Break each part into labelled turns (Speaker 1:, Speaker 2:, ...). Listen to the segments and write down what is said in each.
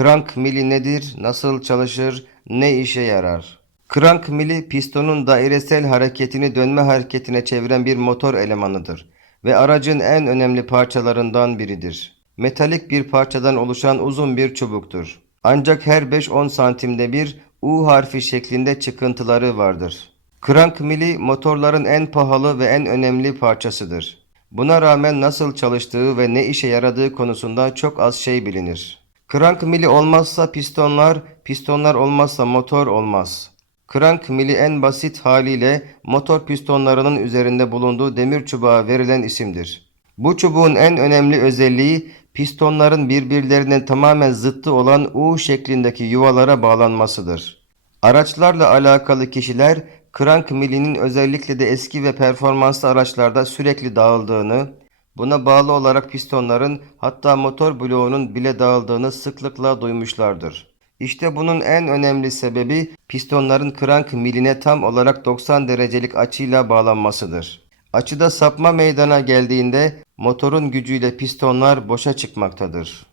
Speaker 1: Crank mili nedir, nasıl çalışır, ne işe yarar? Crank mili pistonun dairesel hareketini dönme hareketine çeviren bir motor elemanıdır ve aracın en önemli parçalarından biridir. Metalik bir parçadan oluşan uzun bir çubuktur. Ancak her 5-10 santimde bir U harfi şeklinde çıkıntıları vardır. Crank mili motorların en pahalı ve en önemli parçasıdır. Buna rağmen nasıl çalıştığı ve ne işe yaradığı konusunda çok az şey bilinir. Crank mili olmazsa pistonlar, pistonlar olmazsa motor olmaz. Crank mili en basit haliyle motor pistonlarının üzerinde bulunduğu demir çubuğa verilen isimdir. Bu çubuğun en önemli özelliği pistonların birbirlerine tamamen zıttı olan U şeklindeki yuvalara bağlanmasıdır. Araçlarla alakalı kişiler crank milinin özellikle de eski ve performanslı araçlarda sürekli dağıldığını, buna bağlı olarak pistonların hatta motor bloğunun bile dağıldığını sıklıkla duymuşlardır. İşte bunun en önemli sebebi pistonların crank miline tam olarak 90 derecelik açıyla bağlanmasıdır. Açıda sapma meydana geldiğinde motorun gücüyle pistonlar boşa çıkmaktadır.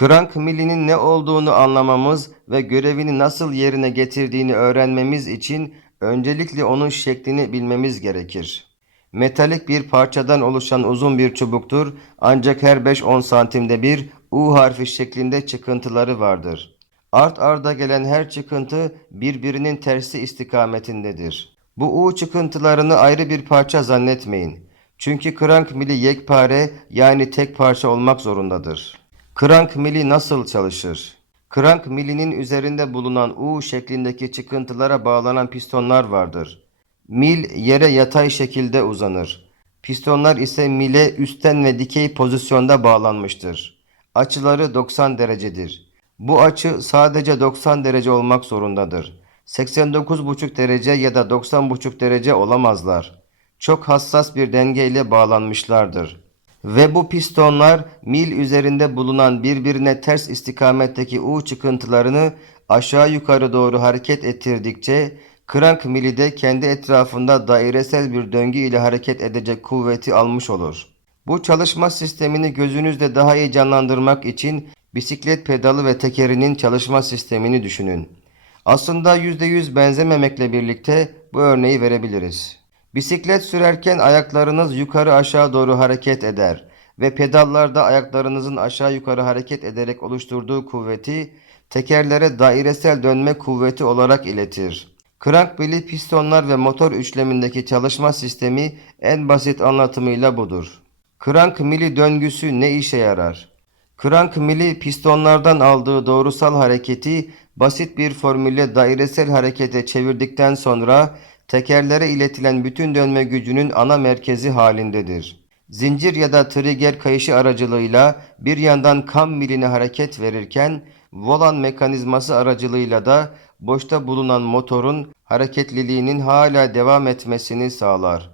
Speaker 1: Crank milinin ne olduğunu anlamamız ve görevini nasıl yerine getirdiğini öğrenmemiz için öncelikle onun şeklini bilmemiz gerekir. Metalik bir parçadan oluşan uzun bir çubuktur ancak her 5-10 santimde bir U harfi şeklinde çıkıntıları vardır. Art arda gelen her çıkıntı birbirinin tersi istikametindedir. Bu U çıkıntılarını ayrı bir parça zannetmeyin. Çünkü crank mili yekpare yani tek parça olmak zorundadır. Crank mili nasıl çalışır? Crank milinin üzerinde bulunan U şeklindeki çıkıntılara bağlanan pistonlar vardır. Mil yere yatay şekilde uzanır. Pistonlar ise mile üstten ve dikey pozisyonda bağlanmıştır. Açıları 90 derecedir. Bu açı sadece 90 derece olmak zorundadır. 89,5 derece ya da 90,5 derece olamazlar. Çok hassas bir dengeyle bağlanmışlardır. Ve bu pistonlar mil üzerinde bulunan birbirine ters istikametteki U çıkıntılarını aşağı yukarı doğru hareket ettirdikçe crank mili de kendi etrafında dairesel bir döngü ile hareket edecek kuvveti almış olur. Bu çalışma sistemini gözünüzde daha iyi canlandırmak için bisiklet pedalı ve tekerinin çalışma sistemini düşünün. Aslında %100 benzememekle birlikte bu örneği verebiliriz. Bisiklet sürerken ayaklarınız yukarı aşağı doğru hareket eder ve pedallarda ayaklarınızın aşağı yukarı hareket ederek oluşturduğu kuvveti tekerlere dairesel dönme kuvveti olarak iletir. Crank bili pistonlar ve motor üçlemindeki çalışma sistemi en basit anlatımıyla budur. Crank mili döngüsü ne işe yarar? Crank mili pistonlardan aldığı doğrusal hareketi basit bir formülle dairesel harekete çevirdikten sonra tekerlere iletilen bütün dönme gücünün ana merkezi halindedir. Zincir ya da trigger kayışı aracılığıyla bir yandan kam miline hareket verirken volan mekanizması aracılığıyla da boşta bulunan motorun hareketliliğinin hala devam etmesini sağlar.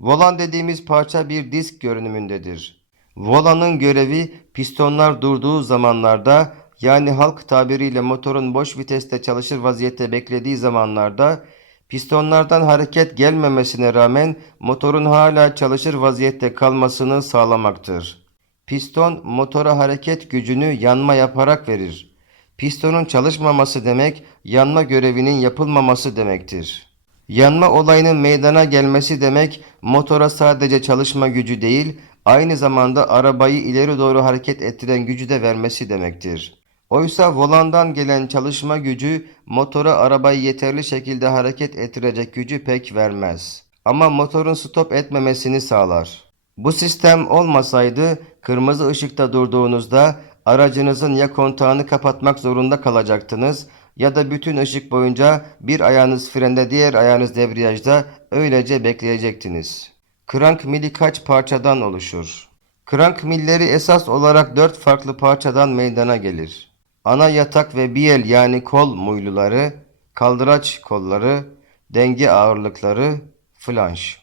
Speaker 1: Volan dediğimiz parça bir disk görünümündedir. Volanın görevi pistonlar durduğu zamanlarda yani halk tabiriyle motorun boş viteste çalışır vaziyette beklediği zamanlarda pistonlardan hareket gelmemesine rağmen motorun hala çalışır vaziyette kalmasını sağlamaktır. Piston motora hareket gücünü yanma yaparak verir. Pistonun çalışmaması demek yanma görevinin yapılmaması demektir. Yanma olayının meydana gelmesi demek motora sadece çalışma gücü değil, aynı zamanda arabayı ileri doğru hareket ettiren gücü de vermesi demektir. Oysa volandan gelen çalışma gücü motora arabayı yeterli şekilde hareket ettirecek gücü pek vermez. Ama motorun stop etmemesini sağlar. Bu sistem olmasaydı kırmızı ışıkta durduğunuzda aracınızın ya kontağını kapatmak zorunda kalacaktınız ya da bütün ışık boyunca bir ayağınız frende diğer ayağınız debriyajda öylece bekleyecektiniz. Crank mili kaç parçadan oluşur? Crank milleri esas olarak dört farklı parçadan meydana gelir. Ana yatak ve biel yani kol muyluları, kaldıraç kolları, denge ağırlıkları, flanş.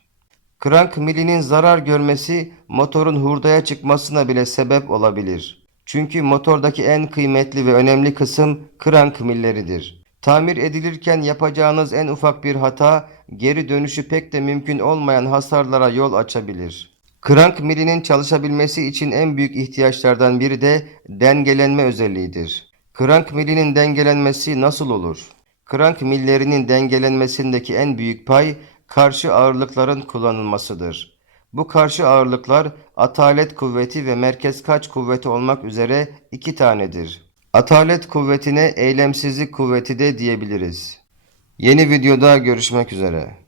Speaker 1: Crank milinin zarar görmesi motorun hurdaya çıkmasına bile sebep olabilir. Çünkü motordaki en kıymetli ve önemli kısım crank milleridir. Tamir edilirken yapacağınız en ufak bir hata geri dönüşü pek de mümkün olmayan hasarlara yol açabilir. Crank milinin çalışabilmesi için en büyük ihtiyaçlardan biri de dengelenme özelliğidir. Krank milinin dengelenmesi nasıl olur? Krank millerinin dengelenmesindeki en büyük pay karşı ağırlıkların kullanılmasıdır. Bu karşı ağırlıklar atalet kuvveti ve merkez kaç kuvveti olmak üzere iki tanedir. Atalet kuvvetine eylemsizlik kuvveti de diyebiliriz. Yeni videoda görüşmek üzere.